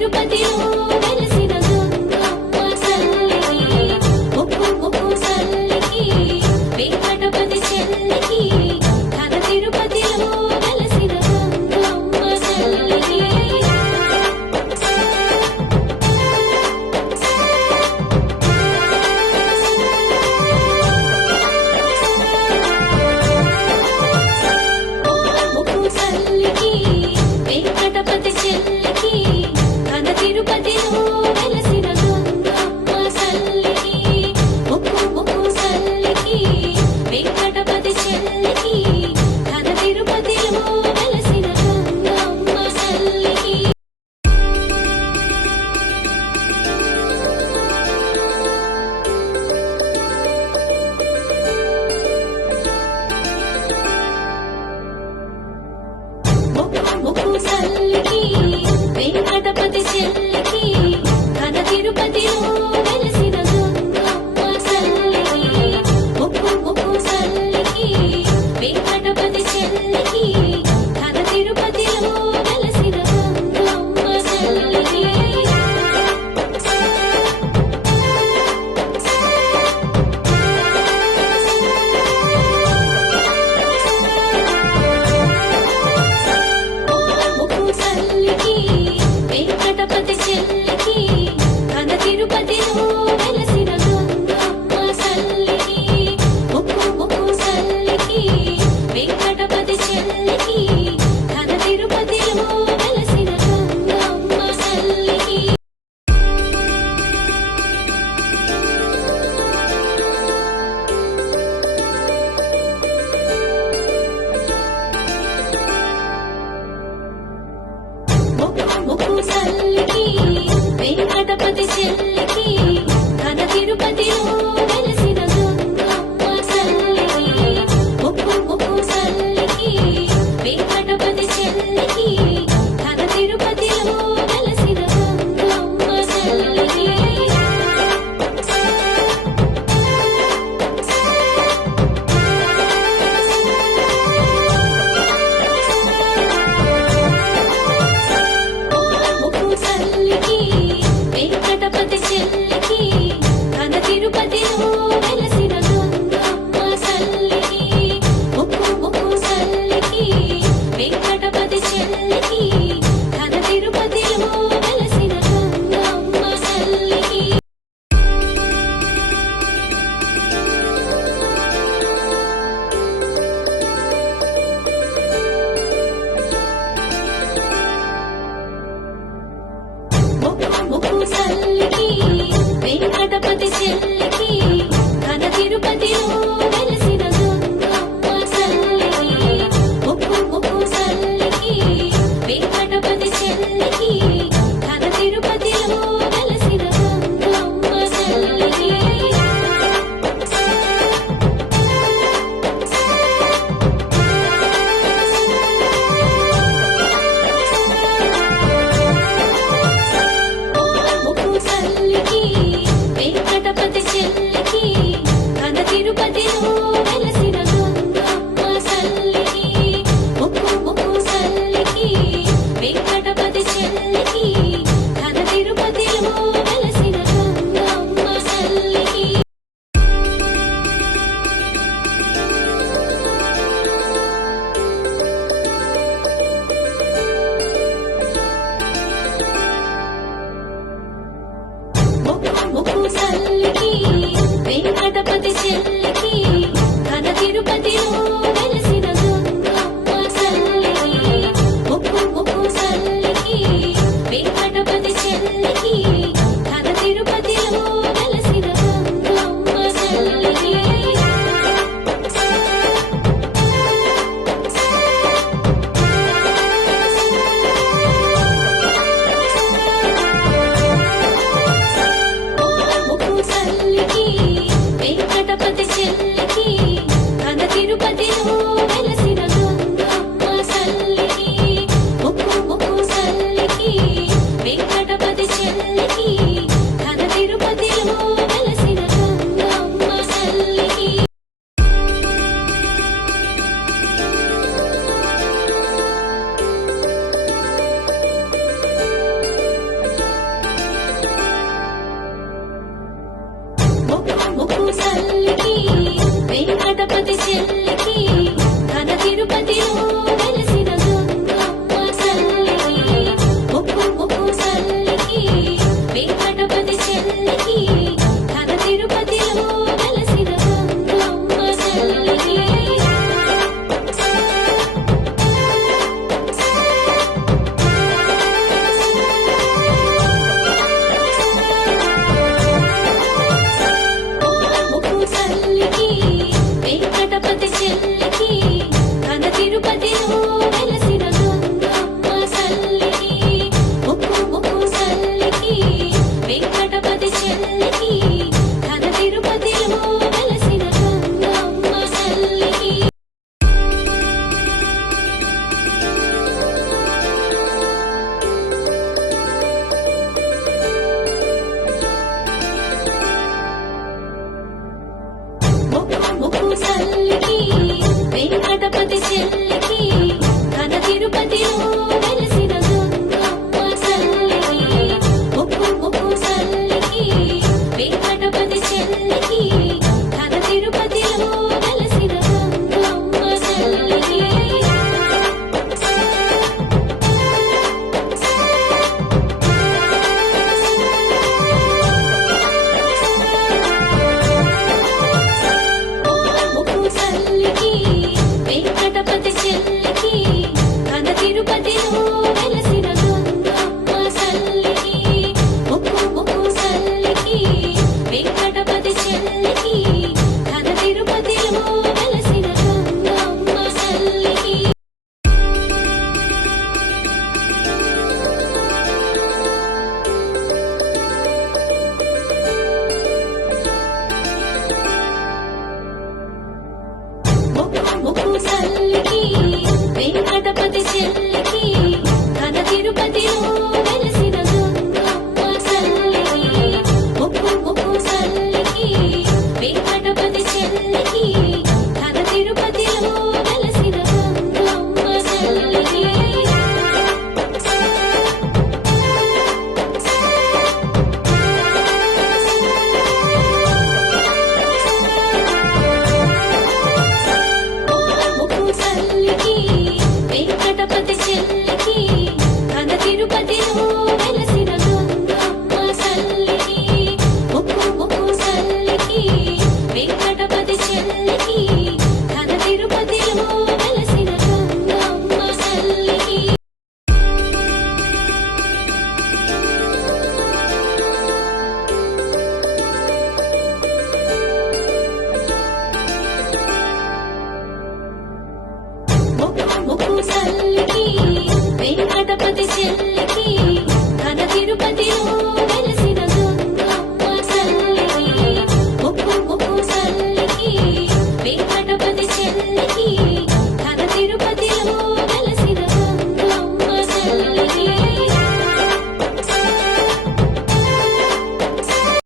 Tirupati